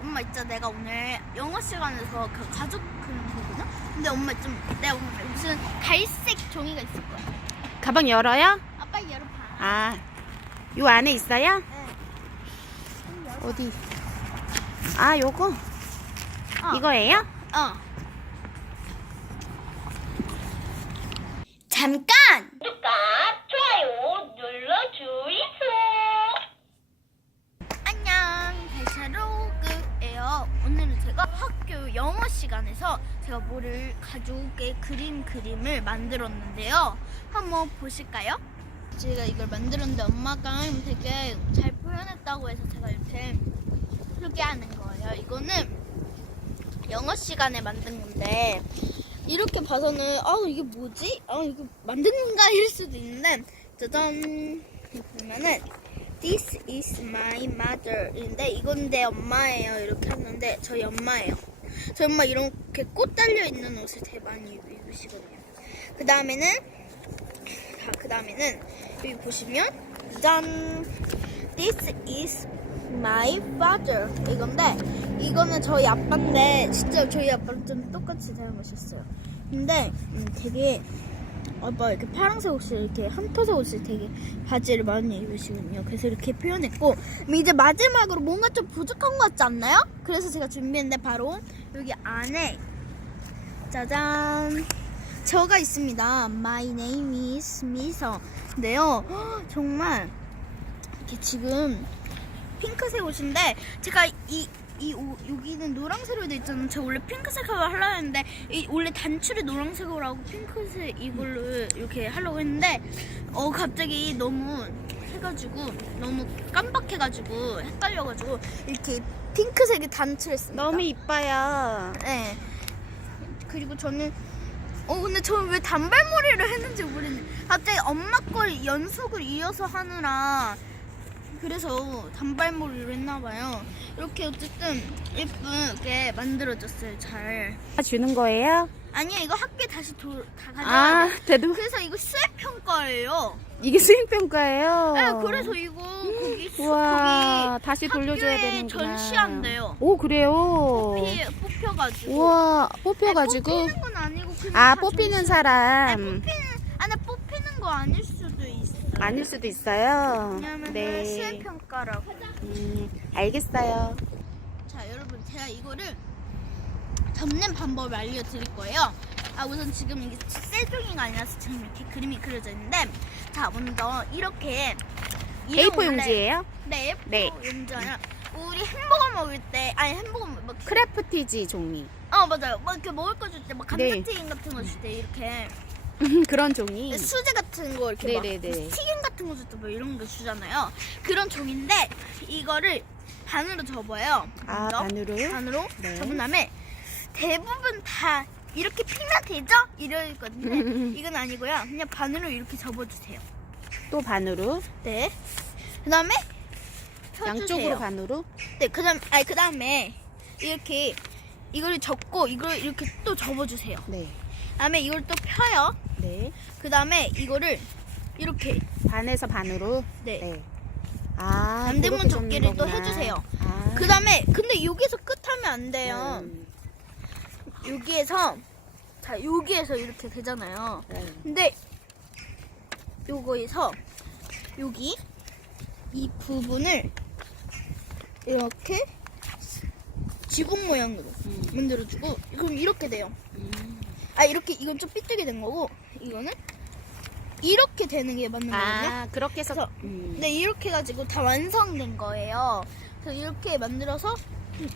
엄마 있잖아 내가 오늘 영어 시간에서 그 가족 그림 보거든? 근데 엄마 좀 내가 오늘 무슨 갈색 종이가 있을 거야 가방 열어요? 아빠 열어봐 아, 요 안에 있어요? 네. 어디? 아, 요거? 어. 이거예요? 어 잠깐! 구독 제가 학교 영어 시간에서 제가 뭐를 가족의 그림 그림을 만들었는데요 한번 보실까요? 제가 이걸 만들었는데 엄마가 되게 잘 표현했다고 해서 제가 이렇게 소개하는 거예요 이거는 영어 시간에 만든 건데 이렇게 봐서는 아 이게 뭐지? 아 이거 만드는가 이럴 수도 있는데 짜잔 보면은 This is my mother인데 이건 내 엄마예요. 이렇게 했는데 저희 엄마예요. 저희 엄마 이렇게 꽃 달려 있는 옷을 되게 많이 입으시거든요. 그 다음에는 자그 다음에는 여기 보시면 짠! This is my father. 이건데 이거는 저희 아빠인데 진짜 저희 아빠랑 좀 똑같이 닮으셨어요. 근데 음, 되게 아빠 이렇게 파란색 옷을 이렇게 한토색 옷을 되게 바지를 많이 입으시거든요. 그래서 이렇게 표현했고 이제 마지막으로 뭔가 좀 부족한 것 같지 않나요? 그래서 제가 준비했는데 바로 여기 안에 짜잔 저가 있습니다. My name is 미서인데요. 헉, 정말 이렇게 지금 핑크색 옷인데 제가 이 이옷 여기는 노란색으로 돼 있잖아요. 제가 원래 핑크색으로 하려 했는데 이 원래 단추를 노란색으로 하고 핑크색 이걸로 이렇게 하려고 했는데 어 갑자기 너무 해가지고 너무 깜빡해가지고 헷갈려가지고 이렇게 핑크색의 단추를 했습니다. 너무 이뻐요. 네. 그리고 저는 어 근데 저는 왜 단발머리를 했는지 모르겠네. 갑자기 엄마 걸 연속을 이어서 하느라 그래서 단발머리를 했나봐요. 이렇게 어쨌든 예쁘게 만들어졌어요. 잘. 주는 거예요? 아니야 이거 학교에 다시 도, 다 가져야 아, 돼. 대도 그래서 이거 수행 평가예요. 이게 수행 평가예요? 네, 그래서 이거 거기 수, 우와, 거기 다시 돌려줘야 학교에 되는구나. 전시한대요. 오, 그래요? 뽑히, 뽑혀가지고. 우와, 아니, 뽑혀가지고. 뽑히는 건 아니고 그냥 아, 다 뽑히는 전시- 아니, 사람. 뽑히는 아니 뽑히는 거 아닐 있어. 아닐 수도 있어요. 왜냐면 네. 수행 평가라고. 음, 알겠어요. 자 여러분 제가 이거를 접는 방법을 알려드릴 거예요. 아 우선 지금 이게 셀종이가 아니라서 지금 이렇게 그림이 그려져 있는데 자 먼저 이렇게 이런 A4 원래- 용지예요? 네 네. A4 용지 아니라 우리 햄버거 먹을 때 아니 햄버거 막 크래프티지 종이. 어 맞아요 막 이렇게 먹을 거 줄 때 막 네. 감자튀김 같은 거 줄 때 이렇게 그런 종이. 수제 같은 거 이렇게 막 네네네. 튀김 같은 때뭐 이런 거 주잖아요 그런 종인데 이거를 반으로 접어요 아, 먼저. 반으로? 반으로 네. 접은 다음에 대부분 다 이렇게 피면 되죠? 이러거든요. 이건 아니고요. 그냥 반으로 이렇게 접어주세요. 또 반으로. 네. 그 다음에 펴주세요. 양쪽으로 반으로. 네. 그 다음 아니 그 다음에 이렇게 이걸 접고 이걸 이렇게 또 접어주세요. 네. 그다음에 이걸 또 펴요. 네. 그 다음에 이거를 이렇게 반에서 반으로. 네. 아, 남대문 그렇게 접는 접기를 또. 해주세요. 아. 그 다음에 근데 여기서 끝하면 안 돼요. 음, 여기에서 자 여기에서 이렇게 되잖아요. 네. 근데 요거에서 여기 이 부분을 이렇게 지붕 모양으로 음. 만들어주고 그럼 이렇게 돼요. 음. 아 이렇게 이건 좀 삐뚤게 된 거고 이거는 이렇게 되는 게 맞는 거거든요. 아, 그렇게 해서. 그래서 음. 근데 이렇게 해가지고 다 완성된 거예요. 그래서 이렇게 만들어서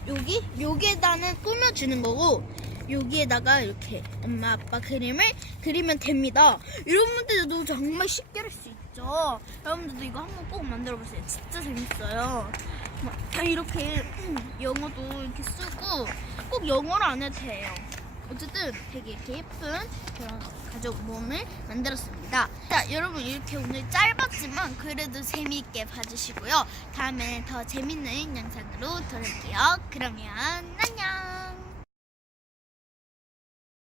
여기 여기에다는 꾸며주는 거고 여기에다가 이렇게 엄마 아빠 그림을 그리면 됩니다. 여러분들도 정말 쉽게 할 수 있죠. 여러분들도 이거 한번 꼭 만들어 보세요. 진짜 재밌어요. 막 이렇게 영어도 이렇게 쓰고 꼭 영어로 안 해도 돼요. 어쨌든 되게 예쁜 그런 가족 모음을 만들었습니다. 자, 여러분 이렇게 오늘 짧았지만 그래도 재미있게 봐주시고요. 다음에 더 재밌는 영상으로 돌아올게요. 그러면 안녕!